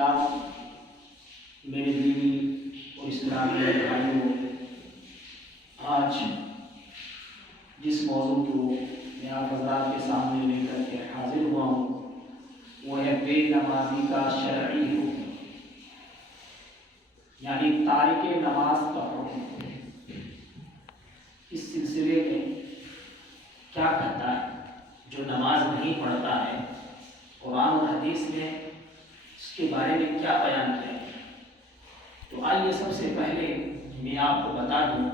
السلام، میرے دینی اور اسلامی بھائیوں، آج جس موضوع کو میں آپ حضرات کے سامنے لے کر کے حاضر ہوا ہوں وہ ہے بے نمازی کا شرعی حکم، یعنی تارک نماز کا حکم۔ اس سلسلے میں کیا کہتا ہے جو نماز نہیں پڑھتا ہے، قرآن و حدیث میں اس کے بارے میں کیا بیان کیا ہے؟ تو آئیے سب سے پہلے میں آپ کو بتا دوں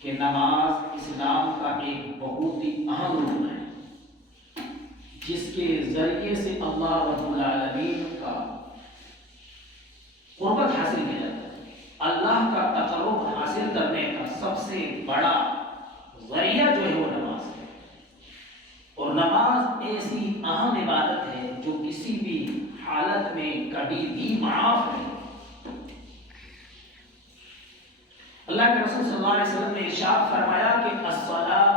کہ نماز اسلام کا ایک بہت ہی اہم رکن ہے، جس کے ذریعے سے اللہ رب العالمین کا قربت حاصل کیا جاتا ہے۔ اللہ کا تقرب حاصل کرنے کا سب سے بڑا ذریعہ جو ہے وہ نماز ہے، اور نماز ایسی اہم عبادت ہے جو کسی بھی حالت میں کبھی بھی معاف نہیں۔ اللہ کے رسول صلی اللہ علیہ وسلم نے ارشاد فرمایا کہ الصلاۃ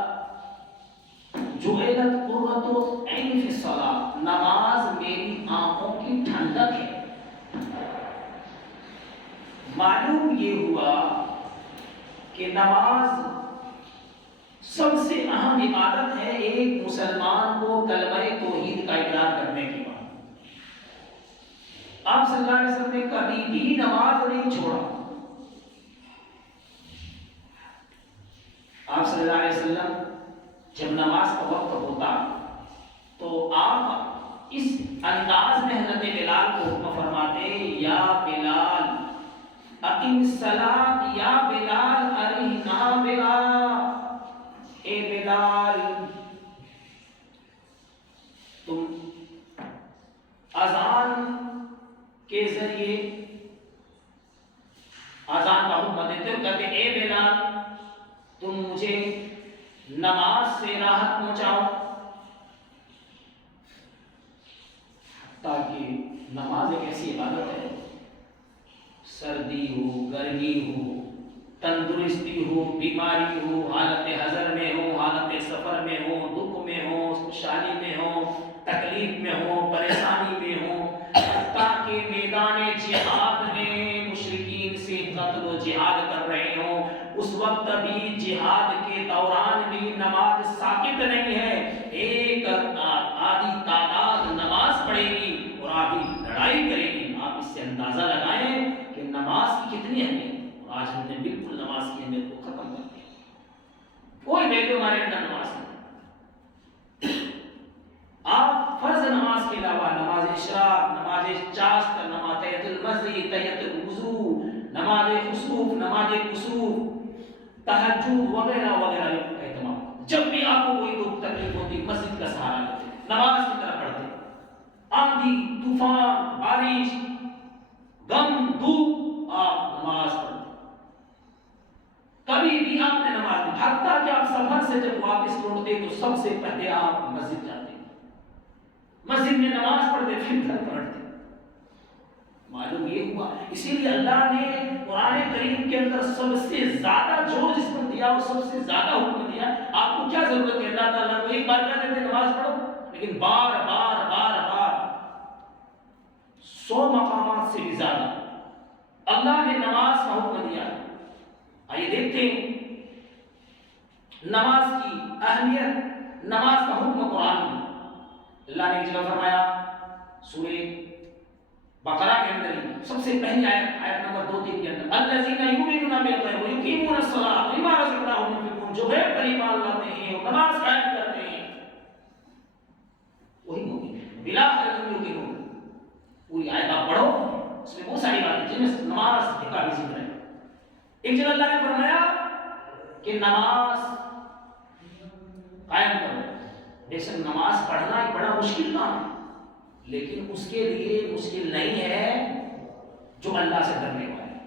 جعلت قرۃ عین فی الصلاۃ، نماز میری آنکھوں کی ٹھنڈک ہے۔ معلوم یہ ہوا کہ نماز سب سے اہم عبادت ہے ایک مسلمان کو کلمہ توحید کا اقرار کرنے کے بعد۔ آپ صلی اللہ علیہ وسلم نے کبھی بھی نماز نہیں چھوڑا۔ آپ صلی اللہ علیہ وسلم جب نماز کا وقت ہوتا تو آپ اس انداز میں حضرت بلال کو حکم فرماتے، یا بلال اقم الصلاۃ، یا بلال ارحنا بلا، اے بلال تم اذان کے ذریعے اذان کا حکم دیتے ہو، کہتے اے بلال تم مجھے نماز سے راحت پہنچاؤ، تاکہ نماز ایک ایسی عبادت ہے، سردی ہو، گرمی ہو، تندرستی ہو، بیماری ہو، حالت حضر میں ہو، حالت سفر میں ہو، دکھ میں ہو، خوشحالی میں ہو، تکلیف میں ہو، پریشانی میں ہو، تاکہ میدان جہاد میں مشرکین سے قتل و جہاد کر رہے ہوں، اس وقت بھی جہاد کے دوران بھی نماز ساکت نہیں ہے، ایک آدھی تعداد نماز پڑھے گی اور آدھی لڑائی کرے گی۔ آپ اس سے اندازہ لگائیں کہ نماز کی کتنی اہمیت، اور آج ہم نے بالکل نماز کی اہمیت کو ختم کر دیا، کوئی ویلیو ہمارے اندر نماز نہیں۔ آپ فرض نماز کے علاوہ نماز اشراق، نماز چاشت، نماز تحیۃ المسجد، تحیۃ الوضو، نماز خسوف، نماز کسوف، تہجد وغیرہ وغیرہ کا اہتمام۔ جب بھی آپ کو کوئی دکھ تکلیف ہوتی مسجد کا سہارا لیتے، نماز کی طرف پڑھتے، آندھی طوفان بارش غم دکھ آپ نماز پڑھتے، کبھی بھی آپ نے نماز نہیں، حتیٰ کہ آپ سفر سے جب واپس لوٹتے تو سب سے پہلے آپ مسجد جاتے، مسجد میں نماز پڑھتے پھر گھر پڑھتے۔ معلوم یہ ہوا، اسی لیے اللہ نے قرآن کریم کے اندر سب سے زیادہ جو جس پر دیا اور سب سے زیادہ حکم دیا۔ آپ کو کیا ضرورت ہے اللہ تعالیٰ کو ایک بار کہہ دیتے نماز پڑھو، لیکن بار بار بار بار 100 مقامات سے بھی زیادہ اللہ نے نماز کا حکم دیا۔ آئیے دیکھتے ہیں نماز کی اہمیت، نماز کا حکم قرآن میں اللہ نے ایک جگہ فرمایا، سورہ بقرہ کے اندر سب سے پہلی آیت نمبر 2-3 کے اندر، الذین یؤمنون بالغیب ویقیمون الصلاۃ ومما رزقناہم ينفقون، جو غیب پر ایمان لاتے ہیں اور نماز قائم کرتے ہیں وہی مومن ہیں، بالآخرۃ هم یوقنون۔ پوری آیت آپ پڑھو، اس میں بہت ساری باتیں جن میں نماز کا بھی ذکر ہے۔ ایک جگہ اللہ نے فرمایا کہ نماز قائم کرو، بے شک نماز پڑھنا ایک بڑا مشکل کام ہے، لیکن اس کے لیے مشکل نہیں ہے جو اللہ سے ڈرنے والے۔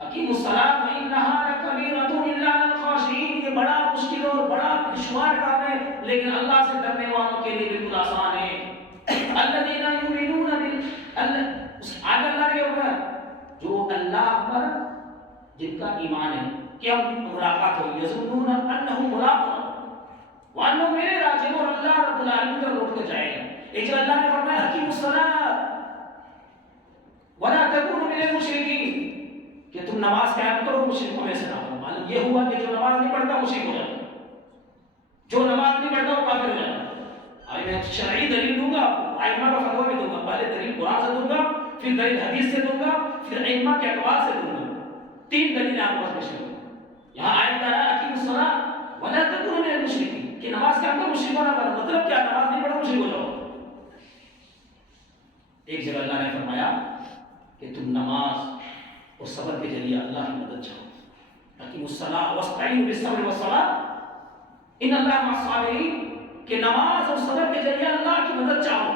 اقیموا الصلاۃ وانھا لکبیرۃ الا علی الخاشعین، یہ بڑا مشکل اور بڑا دشوار کام ہے، لیکن اللہ سے ڈرنے والوں کے لیے بالکل آسان ہے۔ الذین یؤمنون آگے اللہ نے کہا جو اللہ پر جن کا ایمان ہے کہ ہم ملاقات ہوگی، یظنون انہم ملاقون وانہم میرے راجعون، اور اللہ رب العالمین کا لوٹ کے جائے گا۔ ایک جگہ اللہ نے فرمایا اقیموا الصلاۃ نماز قائم کرو، مشرکوں میں سے نہ بنو. معلوم یہ ہوا کہ جو نماز نہیں پڑھتا مشرک ہو جاتا، جو نماز نہیں پڑھتا وہ کافر ہو جاتا. اب میں شرعی دلیل دوں گا، ائمہ کا فتویٰ بھی دوں گا. پہلے دلیل قرآن سے دوں گا، پھر دلیل حدیث سے دوں گا، پھر ائمہ کے اقوال سے دوں گا. 3 دلیلیں آپ کو پیش کروں گا. یہاں آیت کہہ رہا ہے اقیموا الصلاۃ ولا تکونوا من المشرکین کہ نماز قائم کرو مشرکوں نہ بنو. مطلب کیا؟ نماز نہیں پڑھو مشرک ہو جاؤ. ایک جگہ اللہ نے فرمایا کہ تم نماز اور صبر کے ذریعے اللہ کی مدد چاہو. اقیموا الصلاۃ واستعینوا بالصبر والصلاۃ ان اللہ مع الصابرین کہ نماز اور صبر کے ذریعے اللہ کی مدد چاہو.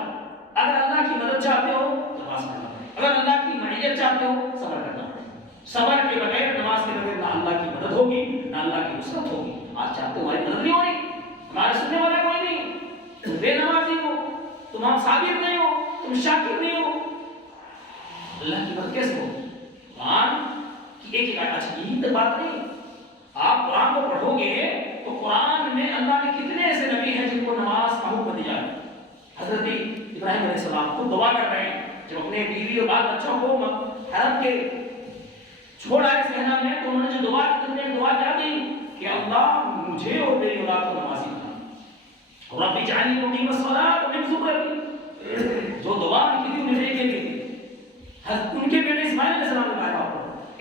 اگر اللہ کی مدد چاہتے ہو نماز پڑھنا پڑے، اگر اللہ کی معیت چاہتے ہو صبر کرنا پڑے. صبر کے بغیر، نماز کے بغیر نہ اللہ کی مدد ہوگی نہ اللہ کی نصرت ہوگی. آج چاہتے ہو ہماری مدد نہیں ہو رہی، ہمارے سننے والا کوئی نہیں، تم بے نمازی ہو، تم صابر نہیں ہو، تم شاکر نہیں ہو، اللہ کی مدد کیسے ہو؟ قرآن کی ایک آیت. اچھا یہ بات نہیں، آپ قرآن کو پڑھو گے تو قرآن میں اللہ نے کتنے ایسے نبی ہیں جن کو نماز کا حکم دیا ہے. حضرت ابراہیم علیہ السلام خود دعا کر رہے ہیں جب اپنے بیوی اور بال بچوں کو حرم کے چھوڑ آئے صحرا میں، تو انہوں نے جو دعا کی، انہوں نے دعا کیا دی کہ اللہ مجھے اور میری اولاد کو نمازی بنا. رب اجعلنی مقیم الصلاۃ ومن ذریتی، جو دعا کی تھی انہیں کے لیے ان کے بیٹے اسماعیل علیہ السلام نے کہا.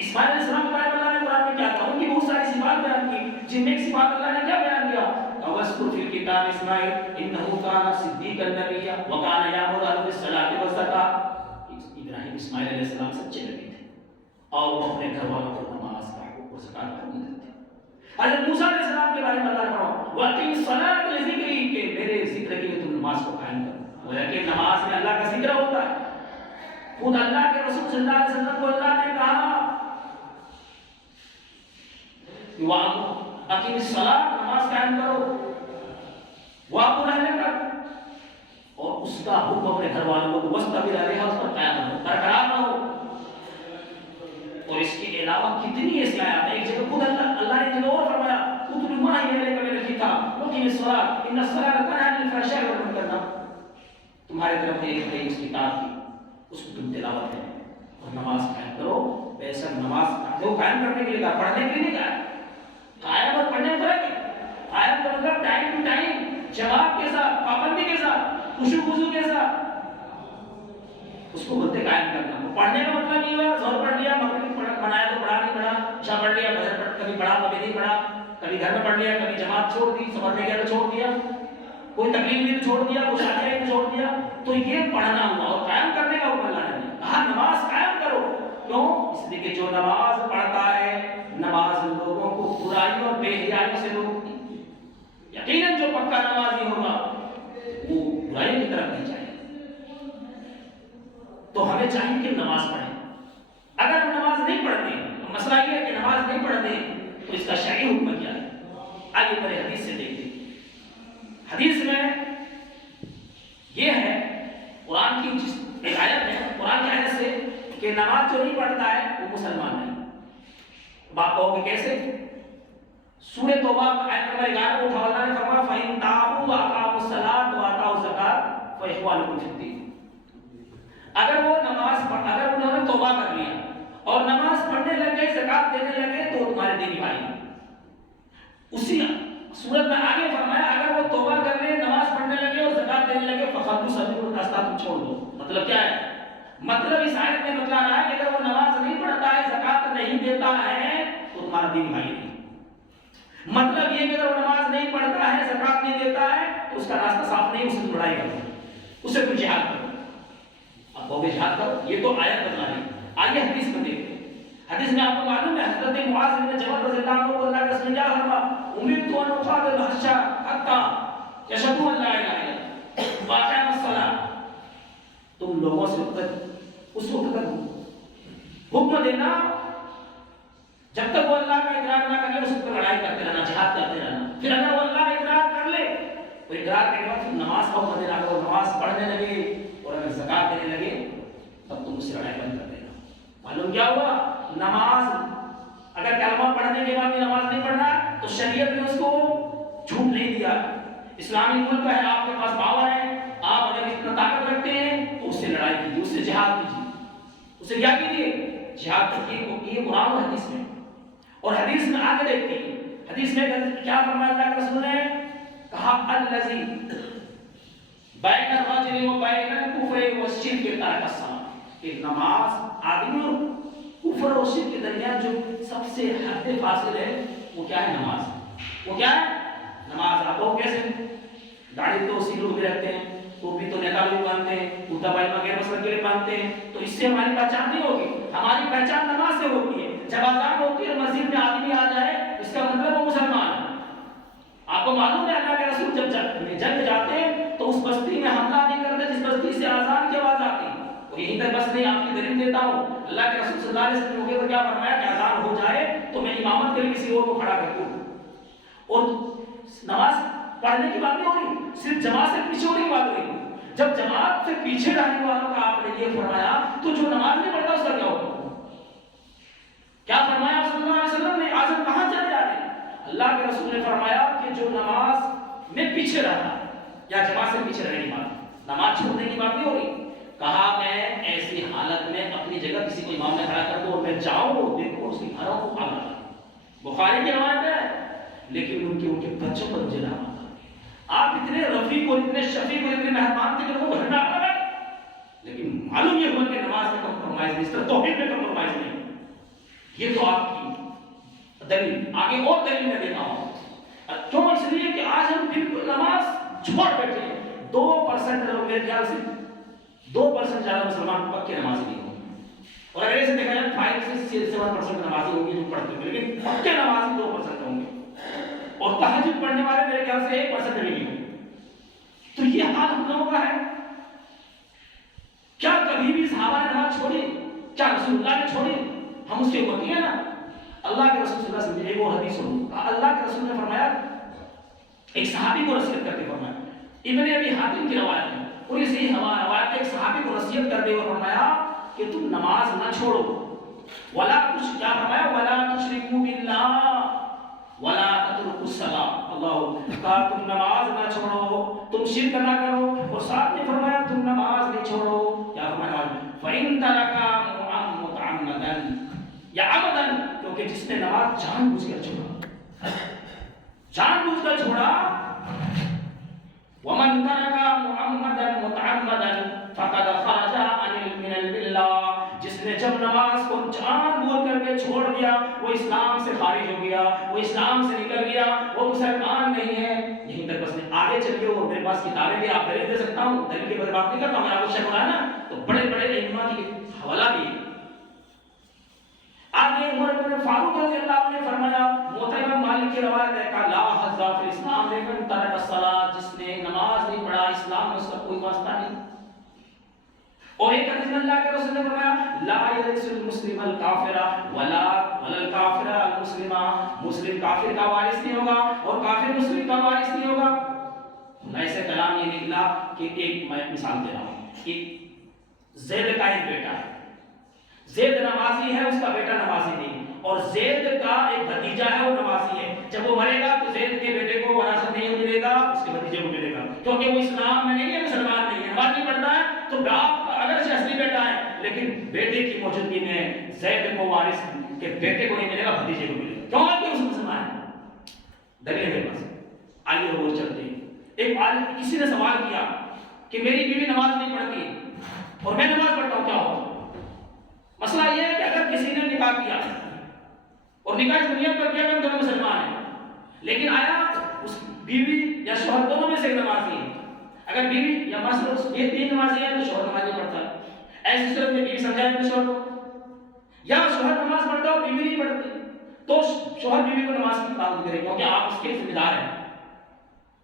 اسماعیل علیہ السلام کے بارے میں اللہ نے قرآن میں کیا کہا؟ ان کی بہت ساری صفات بیان کی، جن میں ایک صفات اللہ نے کیا بیان کیا؟ وَاذْكُرْ فِي الْكِتَابِ إِسْمَاعِيلَ إِنَّهُ كَانَ صِدِّيقًا نَبِيًّا وَكَانَ يَأْمُرُ أَهْلَهُ بِالصَّلَاةِ وَالزَّكَاةِ. ابراہیم اسماعیل علیہ السلام سچے نبی تھے اور وہ اپنے گھر والوں کو نماز کا حکم اور زکات کا حکم دیتے تھے. حضرت موسیٰ علیہ السلام کے بارے میں اللہ نے فرمایا وَأَقِمِ الصَّلَاةَ لِذِكْرِي کہ میرے ذکر کے لیے تم نماز کو قائم کرو. گویا کہ نماز میں اللہ کا ذکر ہوتا ہے. خود اللہ کے رسول صلی اللہ علیہ وسلم کو اللہ نے کہا اقیم الصلاۃ نماز قائم کرو، وَأْمُرْ أَهْلَكَ اور اس کا حکم اپنے گھر والوں کو وَاسْتَبِرْ عَلَيْهَا اس پر قائم رہو، برقرار رہو. اور اس کے علاوہ کتنی ایسی آیات ہیں. ایک جگہ خود اللہ نے جو اور فرمایا اُتْلُ مَا أُوحِیَ إِلَيْکَ مِنَ الْکِتَابِ وَأَقِمِ الصَّلَاةَ إِنَّ الصَّلَاةَ تَنْہَىٰ عَنِ الْفَحْشَاءِ وَالْمُنکَرِ. تمہارے طرف ایک ہے اس کتاب کی، اس کو تم تلاوت کرو اور نماز قائم کرو. بے شک نماز وہ قائم کرنے کے لیے کہا، پڑھنے کے لیے نہیں کہا. قائم اور پڑھنے میں فرق ہے. قائم کا مطلب ٹائم ٹو ٹائم، جواب کے ساتھ، پابندی کے ساتھ، خشوع خضوع کے ساتھ، اس کو بولتے قائم کرنا. پڑھنے کا مطلب یہ ہوا زور پڑھ لیا، مغرب بنایا تو پڑھا نہیں پڑھا، عشاء پڑھ لیا، فجر کبھی پڑھا کبھی نہیں پڑھا، کبھی گھر میں پڑھ لیا، کبھی جماعت چھوڑ دی، سفر میں گیا تو چھوڑ دیا، کوئی تکلیف نہیں تو چھوڑ دیا، کوئی شادی آئی تو چھوڑ دیا. تو یہ پڑھنا ہوا. اور قائم کرنے کا حکم اللہ نے کہا نماز قائم کرو. کیوں؟ اس لیے کہ جو نماز پڑھتا ہے نماز لوگوں کو برائی اور بے حیائی سے روکتی. یقیناً جو پکا نمازی ہوگا وہ برائی کی طرف نہیں جائے. تو ہمیں چاہیے کہ نماز پڑھیں. اگر ہم نماز نہیں پڑھتے، مسئلہ یہ ہے کہ نماز نہیں پڑھتے تو اس کا شرعی حکم کیا ہے؟ آئیے پہلے حدیث سے دیکھتے ہیں. حدیث میں یہ ہے قرآن کی جس ایک آیت ہے، قرآن کی آیت سے کہ نماز جو نہیں پڑھتا ہے وہ مسلمان نہیں. بات کہو کہ کیسے؟ سورہ توبہ آیت نمبر 11 کو اللہ نے فرمایا فَإِن تَابُوا وَأَقَامُوا الصَّلَاةَ وَآتَوُا الزَّكَاةَ فَإِخْوَانُكُمْ فِي الدِّينِ. اگر وہ اگر انہوں نے توبہ کر لیا اور نماز پڑھنے لگے، زکات دینے لگے تو تمہارے دینی بھائی ہیں. اسی سورت میں آگے فرمایا اگر وہ توبہ کر لے، نماز پڑھنے لگے اور زکات دینے لگے فَخَلُّوا سَبِيلَهُمْ راستہ تم چھوڑ دو. مطلب کیا ہے؟ مطلب اس آیت میں بتلا رہا ہے کہ اگر وہ نماز نہیں پڑھتا ہے، زکات نہیں دیتا ہے تو تمہارا دین بھائی نہیں. مطلب یہ کہ اگر وہ نماز نہیں پڑھتا ہے، زکات نہیں دیتا ہے تو اس کا راستہ صاف نہیں، اسے لڑائی کرو، اسے کوئی جہاد کرو. اب وہ جہاد کرو، یہ تو آیت بتلا رہی ہے. آئیے حدیث میں دیکھتے ہیں. حدیث میں آپ کو معلوم ہے حضرت معاذ بن جبل رضی اللہ عنہ کو اللہ کے رسول نے کیا فرمایا؟ امرت ان اقاتل الحشا حتى يشهدوا ان لا اله الا اللہ واقاموا الصلاۃ. تم لوگوں سے اس وقت تک حکم دینا جب تک وہ اللہ کا اقرار نہ کر لے، اس پر لڑائی کرتے رہنا، جہاد کرتے رہنا. پھر اگر وہ اللہ کا اقرار کر لے تو اقرار کرنے کے بعد نماز کا حکم دینا. اگر وہ نماز پڑھنے لگے اور اگر زکات دینے لگے تب تم اس سے لڑائی بند کر دینا. معلوم کیا ہوا؟ نماز اگر کلمہ پڑھنے کے بعد بھی نماز نہیں پڑھ رہا تو شریعت نے اس کو چھوٹ نہیں دیا. اسلامی ملک ہے، آپ کے پاس پاور ہے، آپ اگر اتنا طاقت رکھتے ہیں تو اس سے لڑائی کیجیے، اس سے جہاد کیجیے. اسے کیا کیجیے؟ جہاد تک یہ قرآن اور حدیث میں. اور حدیث میں آگے دیکھتے ہیں حدیث میں کیا فرمایا اللہ کے رسول نے کہا الذی بین الرجل و بین الکفر والشرک ترک الصلاۃ. کہ نماز آدمی اور کفر اور شرک کے درمیان جو سب سے حد فاصل ہے وہ کیا ہے؟ نماز. وہ کیا ہے؟ نماز. آپ لوگ کیسے داڑھی تو اسی لوگ بھی رکھتے ہیں, ٹوپی تو نیتا لوگ باندھتے ہیں, کرتا پائجامہ غیر مسلک کے لیے باندھتے ہیں, تو اس سے ہماری پہچان نہیں ہوگی. ہماری پہچان نماز سے ہوتی ہے. جب اذان ہوتی ہے مسجد میں آدمی آ جائے اس کا مطلب وہ مسلمان ہے. آپ کو معلوم ہے اللہ کے رسول جب جنگ جاتے ہیں تو اس بستی میں حملہ نہیں کرتے جس بستی سے اذان کی آواز آتی ہے. اور یہیں تک بس نہیں, آپ کی دلیل دیتا ہوں. اللہ کے رسول صلی اللہ علیہ وسلم نے کیا فرمایا کہ اذان ہو جائے تو میں امامت کے لیے کسی اور کو کھڑا کر دوں. اور نماز پڑھنے کی بات نہیں ہو رہی, صرف جماعت سے پیچھے ہونے کی بات ہو رہی. جب جماعت سے پیچھے رہنے والوں کا آپ نے یہ فرمایا تو جو نماز نہیں پڑھتا اس کا کیا ہوگا؟ کیا فرمایا صلی اللہ علیہ وسلم نے؟ آج ہم کہاں چلے جا رہے ہیں؟ اللہ کے رسول نے فرمایا کہ جو نماز میں پیچھے رہتا یا جماعت سے پیچھے رہنے کی بات, نماز چھوڑنے کی بات نہیں ہو رہی. کہا میں ایسی حالت میں اپنی جگہ کسی کو امام میں کھڑا کر دوں اور میں جاؤں دیکھو اس کے گھروں کو آگ لگا. بخاری کی روایت ہے, لیکن ان کے بچوں پر مجھے نہ آتا. آپ اتنے رفیق اور اتنے شفیق اور اتنے مہربان تھے کہ وہ گھر میں آگ لگا, لیکن معلوم یہ ہوا کہ نماز میں کمپرومائز نہیں, اس طرح توحید میں کمپرومائز نہیں. یہ تو آپ کی دلیل. آگے اور دلیل میں دیتا ہوں. کیوں؟ اس لیے کہ آج ہم بالکل نماز چھوڑ بیٹھے ہیں. 2% لوگ میرے خیال سے 2% زیادہ مسلمان پکے نمازی نہیں ہوں گے. اور اگر ایسے دیکھا جائے 5 سے 7% نمازی ہوں گے جو پڑھتے ہیں, لیکن پکے نمازی 2% ہوں گے. اور تہجد پڑھنے والے میرے خیال سے 1% بھی نہیں ہوں گے. تو یہ حال ہم لوگوں کا ہے. کیا کبھی بھی صحابہ نے نماز چھوڑی؟ کیا رسول اللہ نے چھوڑی؟ ہم اس کے امتی ہیں نا. اللہ کے رسول صلی اللہ علیہ وسلم ایک اور حدیث سنو. اللہ کے رسول نے فرمایا, ایک صحابی کو نصیحت کرتے فرمایا, ابن ابی حاتم کی روایت ہے اور اسی روایت ایک صحابی کو نصیحت کرتے ہوئے فرمایا کہ تم نماز نہ چھوڑو. ولا کچھ کیا فرمایا؟ ولا تشرکوا باللہ ولا تترکوا الصلاۃ. اللہ کہا تم نماز نہ چھوڑو, تم شرک نہ کرو. اور ساتھ میں فرمایا تم نماز نہیں چھوڑو. کیا فرمایا؟ فإن ترکا متعمدا یا عمدن, کیونکہ جس نے نماز جان بوجھ کر چھوڑا, جان بوجھ کر چھوڑا. ومن ترکا محمدا متعمدا فقد خرج من الملہ, جس نے جب نماز کو جان بوجھ کر کے چھوڑ دیا وہ اسلام سے خارج ہو گیا, وہ اسلام سے نکل گیا, وہ مسلمان نہیں ہے. یہیں تک بس میں آگے چل گیا. اور میرے پاس کتابیں بھی آپ دلیل دے سکتا ہوں, دلیل کی بات نہیں کرتا ہوں. میں آپ کو شک ہو رہا ہے نا, تو بڑے بڑے ائمہ کی حوالہ بھی. آگے عمر بن فاروق رضی اللہ عنہ نے فرمایا, موطا مالک کی روایت ہے کہ لا حظ فی الاسلام لیکن ترک الصلاۃ, جس نے نماز نہیں پڑھا اسلام میں اس کا کوئی واسطہ نہیں. اور ایک حدیث میں اللہ کے رسول نے فرمایا لا یرث المسلم الکافر ولا الکافر المسلم, مسلم کافر کا وارث نہیں ہوگا اور کافر مسلم کا وارث نہیں ہوگا. ایسے کلام یہ نکلا کہ ایک میں مثال دے رہا ہوں کہ زید کا ایک بیٹا ہے, زید نمازی ہے, اس کا بیٹا نمازی نہیں, اور زید کا ایک بھتیجا ہے وہ نمازی ہے. جب وہ مرے گا تو زید کے بیٹے کو وراثت نہیں ملے گا, اس کے بھتیجے کو ملے گا, کیونکہ وہ اسلام میں نہیں ہے, مسلمان نہیں ہے, نماز نہیں پڑھتا ہے. تو باپ کا اگر سے اصلی بیٹا ہے, لیکن بیٹے کی موجودگی میں زید کو وارث کے بیٹے کو نہیں ملے گا, بھتیجے کو ملے گا. کیوں؟ کہ اس مسلمان ہے. دلیل ہے میرے پاس. آئیے اور چلتے ہیں. ایک عالم کسی نے سوال کیا کہ میری بیوی نماز نہیں پڑھتی اور میں نماز پڑھتا ہوں, کیا ہوگا؟ مسئلہ یہ ہے کہ اگر کسی نے نکاح کیا اور نکاح اس بنیاد پر کیا کہ ہم دونوں مسلمان ہیں, لیکن آیا اس بیوی یا شوہر دونوں میں سے ایک نمازی ہے. اگر بیوی یا مثلا یہ 3 نمازی ہیں تو شوہر نماز نہیں پڑھتا, ایسی صورت میں بیوی سمجھائے اپنے شوہر کو, یا شوہر نماز پڑھتا اور بیوی نہیں پڑھتی تو شوہر بیوی کو نماز کی پابندی کرے, کیونکہ آپ اس کے ذمہ دار ہیں.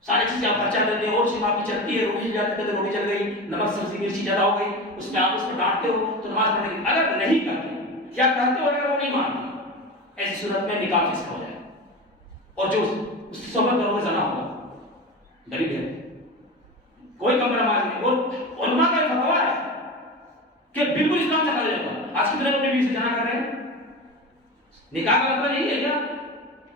ساری چیزیں آپ خرچہ دیتے ہیں, اور چیز آپ کی چلتی ہے, روٹی جاتی ہے تو روٹی چل گئی, نمک سبزی مرچی زیادہ ہو گئی, اس میں آپ اس کو ڈانٹتے ہو تو نماز پڑھنے کی. اگر نہیں کرتے یا کہتے ہو اگر وہ نہیں مانتے, ایسی صورت میں نکاح فسخ ہو جائے اور جو اس کی صحبت کرو زنا ہوگا. دلیل ہے, کوئی کمپرومائز نہیں. اور علماء کا فتویٰ ہے کہ بالکل اسلام سے خارج ہوگا. آج کی طرح اپنے بیوی سے جنا کر رہے ہیں, نکاح کا مطلب یہی ہے کیا؟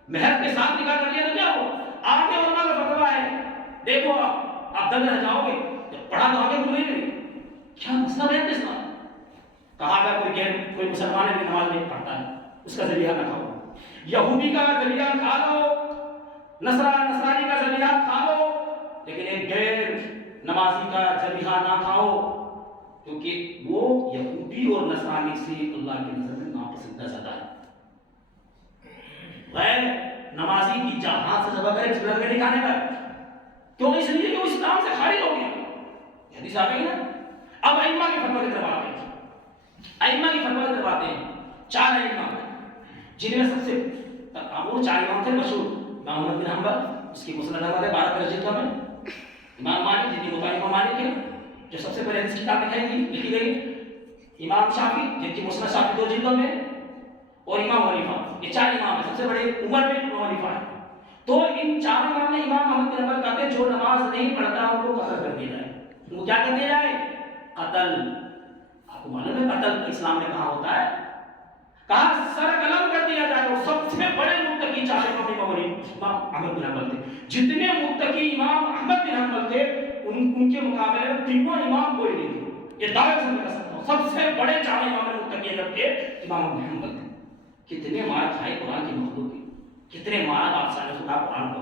مہر کے ساتھ نکاح کر لیا تو کیا ہو؟ آگے علماء کا فتویٰ ہے, دیکھو آپ دنگ رہ جاؤ گے, پڑھا تو آگے بھول نہیں. کیا مسئلہ ہے اسلام؟ کہا گیا کوئی مسلمان بھی نماز نہیں پڑھتا ہے، اس کا ذریعہ نہ کھاؤ، یہودی کا ذریعہ کھا لو، نصرانی کا ذریعہ کھا لو، لیکن ایک غیر نمازی کا ذریعہ نہ کھاؤ، کیونکہ وہ یہودی اور نصرانی سے اللہ کی نظر میں ناپسندیدہ زیادہ ہے۔ غیر نمازی کی جہاں سے ذبح کرے بسم اللہ نہیں کھانے کا، کیوں؟ اس لیے کہ وہ اسلام سے خارج ہو گیا۔ حدیث آ گئی نا۔ اب ائمہ کی فتویٰ کی طرف آتے ہیں، ائمہ کی فتویٰ کی طرف آتے ہیں۔ 4 ائمہ جن میں سب سے وہ 4 امام تھے مشہور، امام احمد بن حنبل، اس کی مسند احمد ہے 12 جلدوں میں، امام مالک جن کی مطالعہ امام مالک ہے جو سب سے پہلے اس کتاب لکھی گئی، امام شافعی جن کی مسند شافعی 2 جلدوں میں، اور امام حنیفہ، یہ 4 امام ہیں، سب سے بڑے عمر میں امام حنیفہ ہے۔ تو ان 4 امام نے امام احمد بن حنبل کہتے ہیں جو نماز نہیں پڑھتا ان کو قتل کر دیا جائے۔ ان کو کیا کر دیا جائے؟ قتل۔ آپ کو معلوم ہے قتل اسلام میں کہاں ہوتا ہے؟ کہاں؟ سر قلم کر دیا جائے۔ اور سب سے بڑے متقی 4 امام احمد بن حنبل تھے۔ جتنے متقی امام احمد بن حنبل تھے ان کے مقابلے میں تینوں امام کوئی نہیں تھے، یہ دعوے سے میں کہہ سکتا ہوں۔ سب سے بڑے 4 امام متقی اگر تھے امام احمد بن حنبل تھے۔ کتنے مار کھائے قرآن کی مخلوق کی، کتنے مارا بادشاہ نے خدا قرآن کو،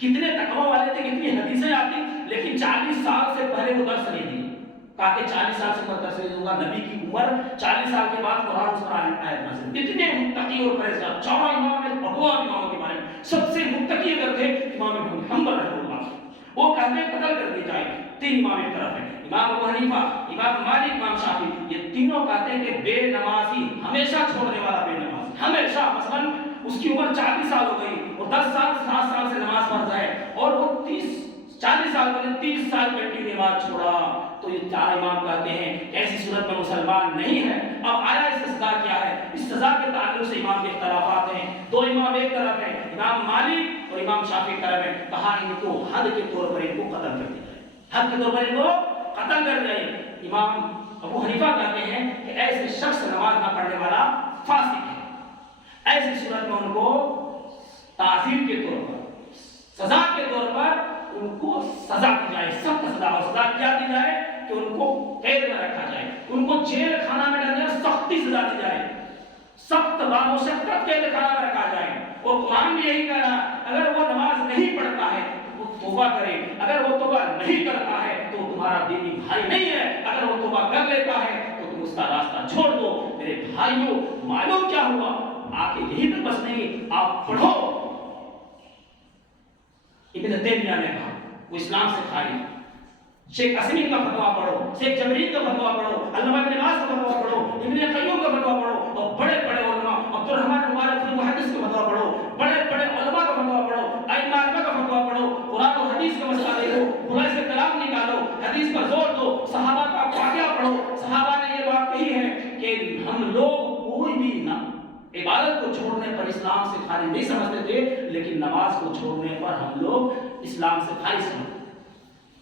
کتنے تقویٰ والے تھے، کتنی حدیثیں آتی، لیکن 40 سال سے پہلے وہ درس نہیں دی۔ کہا کہ 40 سال سے میں درس نہیں دوں گا، نبی کی عمر 40 سال کے بعد قرآن اس پر آیت نازل۔ اتنے متقی اور پرہیزگار 4 امام میں بڑھوا اماموں کے بارے میں سب سے متقی اگر تھے امام احمد حنبل رحمہ اللہ، وہ کہتے ہیں قتل کر دی جائے۔ 3 امام ایک طرف ہیں، امام ابو حنیفہ، امام مالک، امام شافعی، یہ تینوں کہتے ہیں کہ بے نمازی ہمیشہ چھوڑنے والا بے نمازی ہمیشہ، مثلا اس کی عمر 40 سال ہو گئی اور 10 سال 7 سال سے نماز پڑھ رہا ہے اور وہ 40 سال پہلے 30 سال کنٹینیو نماز چھوڑا، تو یہ 4 امام کہتے ہیں ایسی صورت میں مسلمان نہیں ہے۔ اب آیا اس کی سزا کیا ہے؟ اس سزا کے تعلق سے امام کے اختلافات ہیں۔ 2 امام ایک طرف ہیں، امام مالک اور امام شافعی ایک طرف ہیں۔ کہا ان کو حد کے طور پر ان کو قتل کر دیا جائے، حد کے طور پر ان کو قتل کر دیا جائے۔ امام ابو حنیفہ کہتے ہیں کہ ایسے شخص نماز نہ پڑھنے والا فاسق ہے، ایسی صورت میں ان کو تعزیر کے طور پر، سزا کے طور پر ان کو سزا دی جائے، سخت سزا۔ اور سزا کیا دی جائے؟ کہ ان کو قید میں رکھا جائے، ان کو جیل خانہ میں ڈال دیا، سختی سزا دی جائے، سخت بامشقت قید خانہ میں رکھا جائے۔ اور قرآن بھی یہی کہہ رہا ہے اگر وہ نماز نہیں پڑھتا ہے تو وہ توبہ کرے، اگر وہ توبہ نہیں کرتا ہے تو تمہارا دینی بھائی نہیں ہے، اگر وہ توبہ کر لیتا ہے تو تم اس کا راستہ چھوڑ دو۔ میرے بھائیوں، معلوم کیا ہوا؟ آگے یہی تک بس نہیں، آپ پڑھو ابن تیمیہ نے کہا وہ اسلام سے خارج، شیخ عثیمین کا فتویٰ پڑھو، شیخ جبرین کا فتویٰ پڑھو، علامہ ابن باز کا فتویٰ پڑھو، ابن قیم کا فتویٰ پڑھو، اور بڑے بڑے علماء عبدالرحمن مبارک بن محدث کا فتویٰ پڑھو، بڑے بڑے علماء کا فتویٰ پڑھو، ائمہ اربعہ کا فتویٰ پڑھو، قرآن اور حدیث کا مسئلہ دیکھو، خلاصہ سے کلام نکالو، حدیث پر زور دو، صحابہ کا واقعہ پڑھو۔ صحابہ نے یہ بات کہی ہے کہ ہم لوگ کوئی بھی نہ عبادت کو چھوڑنے پر اسلام سے خارج نہیں سمجھتے تھے، لیکن نماز کو چھوڑنے پر ہم لوگ اسلام سے خارج سمجھتے تھے۔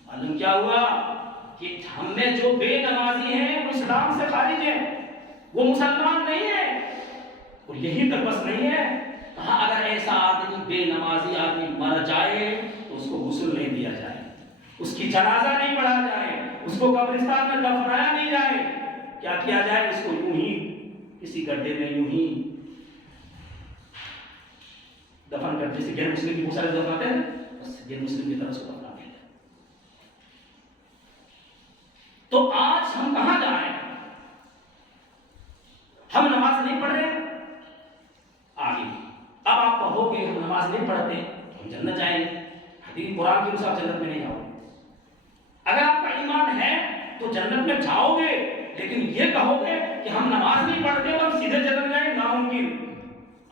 معلوم کیا ہوا؟ کہ ہم میں جو بے نمازی ہیں وہ اسلام سے خارج ہیں، وہ مسلمان نہیں ہیں۔ اور یہی تک بس نہیں ہے، کہا اگر ایسا آدمی بے نمازی آدمی مر جائے تو اس کو غسل نہیں دیا جائے، اس کی جنازہ نہیں پڑھا جائے، اس کو قبرستان میں دفنایا نہیں جائے۔ کیا کیا جائے؟ اس کو یوں ہی کسی گڈھے میں یوں ہی دفن کر، جیسے غیر مسلم کی بہت سارے دفن آتے ہیں، بس غیر مسلم کی طرف سے دفنا دیا جائے۔ تو آج ہم کہاں جا رہے ہیں؟ ہم نماز نہیں پڑھ رہے آگے، اب آپ کہو کہ ہم نماز نہیں پڑھتے ہم جنت جائیں گے، حدیث قرآن کے انصاف جنت میں نہیں جاؤ گے۔ اگر آپ کا ایمان ہے تو جنت میں جاؤ گے، لیکن یہ کہو گے کہ ہم نماز نہیں پڑھتے اور ہم سیدھے جنت جائیں، ناممکن۔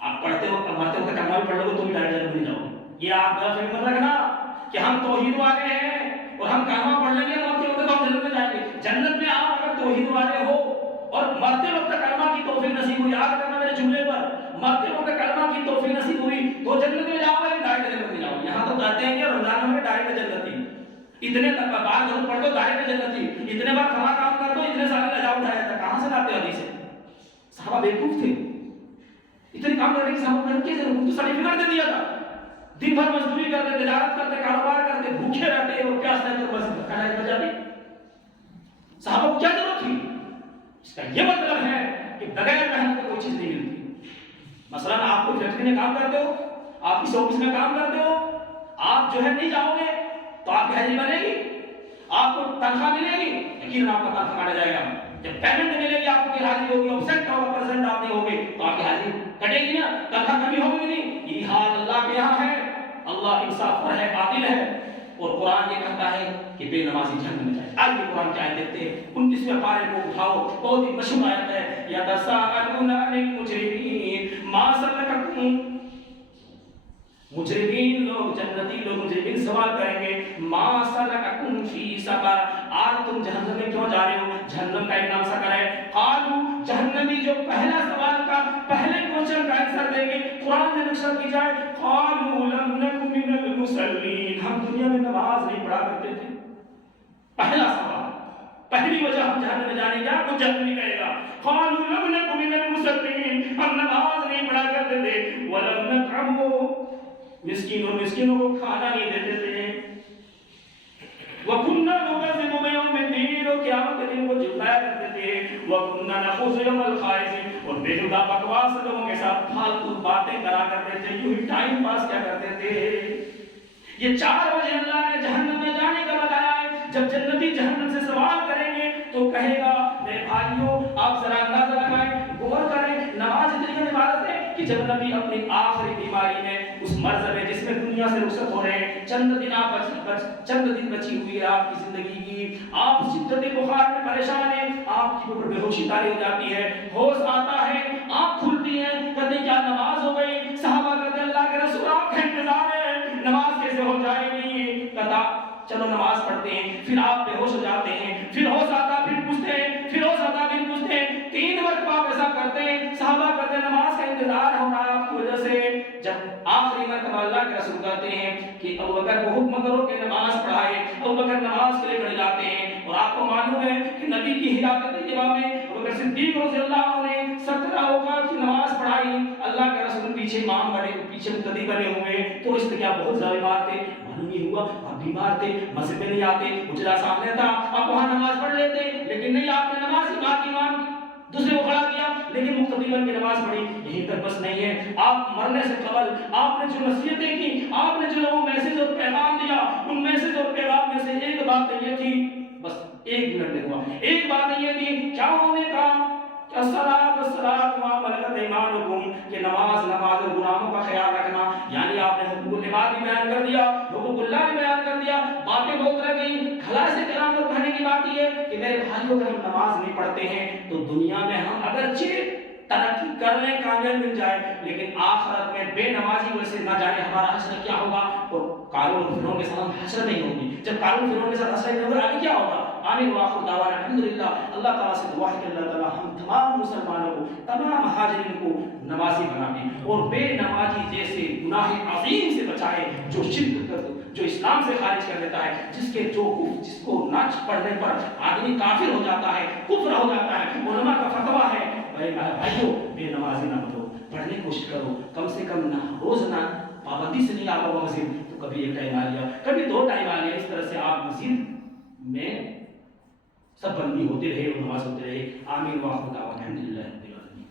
آپ پڑھتے وقت مرتے وقت کلمہ بھی پڑھ لو گے تو بھی ڈائریکٹ جنت نہیں جاؤ گے۔ یہ آپ غلط فہمی مت رکھنا کہ ہم توحید والے ہیں اور ہم کلمہ پڑھ لیں گے مرتے وقت تو ہم جنت میں جائیں گے۔ جنت میں آپ اگر توحید والے ہو اور مرتے وقت کلمہ کی توفیق نصیب ہوئی، یاد کرنا میرے جملے پر، مرتے وقت کلمہ کی توفیق نصیب ہوئی تو جنت میں جاؤ گے، ڈائریکٹ جنت میں جاؤ گے۔ یہاں تو کہتے ہیں کہ رمضان میں ڈائریکٹ جنت ہی، اتنے تک بار ضرور پڑھ دو ڈائریکٹ جنت ہی، اتنے بار فلاں کام کر دو اتنے سارے لجا اٹھایا جاتا ہے۔ کہاں سے لاتے حدیث ہے؟ صحابہ بیوقوف تھے، اتنے کام کرنے کی صحابہ نے تو سرٹیفکیٹ دے دیا تھا، دن بھر مزدوری کرتے، تجارت کرتے، کاروبار کرتے، بھوکے رہتے اور پیاس لگتے بس کھانا بچ جاتے۔ صحابہ کو کیا ضرورت تھی؟ اس کا یہ مطلب ہے کہ بغیر محنت کے کوئی چیز نہیں ملتی. مثلا آپ کو فیکٹری میں کام کرتے ہو, آپ کسی آفس میں کام کرتے ہو, آپ جو ہے نہیں جاؤ گے تو آپ کی حاضری بنے گی, آپ کو تنخواہ ملے گی, یقیناً آپ کا تنخواہ کاٹا جائے گا. جب پیمنٹ ملے گی آپ کی حاضری ہوگی, ابسینٹ ہوگا, پرسنٹ آپ نہیں ہوگے تو آپ کی حاضری کٹے گی نا, تنخواہ کمی ہوگی نہیں. یہ حال اللہ کے یہاں ہے. اللہ انصاف پر ہے, عادل ہے. اور قرآن یہ کہتا ہے کہ بے نمازی جہنم میں جائے. آج بھی قرآن کی آیت دیکھتے ہیں, 29ویں پارے کو اٹھاؤ, بہت ہی مشہور آیت ہے. یتساءلون عن المجرمین ما سلککم, مجرمین لوگ, جنتی لوگ مجرمین سوال کریں گے, ما سلککم فی سقر, آج تم جہنم میں کیوں جا رہے ہو. جہنم کا ایک نام سقر ہے. قالوا, جہنمی جو پہلا سوال کا پہلے کوشچن کا آنسر دیں گے, قرآن میں نقشہ کی جائے, قالوا لم نک من المصلین, ہم دنیا میں نماز نہیں پڑھا کرتے تھے. پہلا سوال, پہلی وجہ ہم جہنم میں جانے کیا کچھ جہنمی کہے گا, قالوا لم نک من المصلین, ہم نماز نہیں پڑھا کرتے تھے, ولم نطعم, مسکینوں کو کھانا نہیں دیتے تھے, وَكُنَّا نُكَذِّبُ بِيَوْمِ الدِّينِ, اور قیامت کے دن کو جھٹلایا کرتے تھے, وَكُنَّا نَخُوضُ يَوْمَ الْخَائِضِ, اور بے ہودہ بکواس لوگوں کے ساتھ پھالتو باتیں کرا کرتے تھے, یوں ہی ٹائم پاس کیا کرتے تھے. یہ 4 وجہ اللہ نے جہنم میں جانے کا بتایا ہے. جب جنتی جہنم سے سوال کریں گے تو کہے گا, میرے بھائیوں آپ ذرا اندازہ لگائیں, غور کریں, نماز اتنی عبادت ہے کہ جب نبی اپنی آخری بیماری میں, اس مرض میں جس میں دنیا سے رخصت ہو رہے ہیں, چند دن بچی ہوئی ہے آپ کی زندگی کی, آپ شدت بخار میں پریشان ہیں, آپ کی اوپر بے ہوشی طاری ہو جاتی ہے, ہوش آتا ہے, آنکھ کھلتی ہے, کہتے کیا نماز ہو گئی. صحابہ کہتے اللہ کے رسول آپ کا انتظار ہے, نماز کیسے ہو جائے گی. کہتا چلو نماز پڑھتے ہیں. پھر آپ بے ہوش ہو جاتے ہیں, پھر ہوش آتا, پھر پوچھتے ہیں, پھر ہوش آتا, پھر پوچھتے ہیں, 3 مرتبہ آپ ایسا کرتے ہیں. صحابہ کہتے ہیں نماز کا انتظار ہو رہا ہے آپ کی وجہ سے. جب آخری مرتبہ اللہ کے رسول کہتے ہیں کہ ابو بکر کو حکم کرو کہ نماز پڑھائے, ابو بکر نماز کے لیے کھڑے جاتے ہیں. اور آپ کو معلوم ہے کہ نبی کی ہدایت طیبہ میں ابو بکر صدیق رضی اللہ عنہ نے 17 اوقات کی نماز پڑھائی. اللہ کے رسول پیچھے امام بنے, پیچھے مقتدی بنے ہوئے, تو اس لیے کیا بہت زیادہ بیمار تھے. معلوم نہیں ہوا آپ بیمار تھے, مسجد میں نہیں آتے, اجلا سامنے تھا, آپ وہاں نماز پڑھ لیتے, لیکن نہیں, آپ نے نماز کی بات امام کی, دوسرے کو کھڑا کیا, لیکن مقتدی بن کے نماز پڑھی. یہیں تک بس نہیں ہے, آپ مرنے سے قبل آپ نے جو نصیحتیں کی, آپ نے جو لوگوں کو میسج اور پیغام دیا, ان میسج اور پیغام میں سے ایک بات یہ تھی, بس 1 منٹ میں ہوا, ایک بات یہ تھی, کیا انہوں نے کہا کہ الصلاۃ وما ملکت ایمانکم, کہ نماز اور غلاموں کا خیال رکھنا. یعنی آپ نے حقوق العباد بھی بیان کر دیا, حقوق اللہ بھی بیان کر دیا, باتیں بہت رہ گئی. خلاصہ کلام اور کہنے کی بات یہ ہے کہ میرے بھائیوں اگر ہم نماز نہیں پڑھتے ہیں تو دنیا میں ہم اگرچہ ترقی کر لیں, کامیاب مل جائے, لیکن آخرت میں بے نمازی وجہ سے نہ جانے ہمارا حشر کیا ہوگا. اور قارون اور فرعون کے ساتھ حشر نہیں ہوگی. جب قارون فرعون کے ساتھ حشر نہیں ہوگا, آگے کیا ہوگا. آمین وآخر دعوانا الحمدللہ. اللہ تعالیٰ سے دعا ہے کہ اللہ تعالیٰ ہم تمام مسلمانوں کو, تمام مہاجرین کو نمازی بنا دے, اور بے نمازی جیسے گناہ عظیم سے بچائے, جو شرک کر, جو اسلام سے خارج کر دیتا ہے, جس کو نہ پڑھنے پر آدمی کافر ہو جاتا ہے, کفر ہو جاتا ہے. علماء کا فتویٰ ہے, بھائیو بے نمازی نہ بنو, پڑھنے کی کوشش کرو, کم سے کم نہ روز نہ پابندی سے نہیں آ پاؤ مسجد تو کبھی 1 ٹائم آ لیا, کبھی 2 ٹائم آ لیا. اس طرح سے آپ مسجد میں سب بندی ہوتے رہے اور نماز ہوتے رہے. آمین وآخر دعوانا.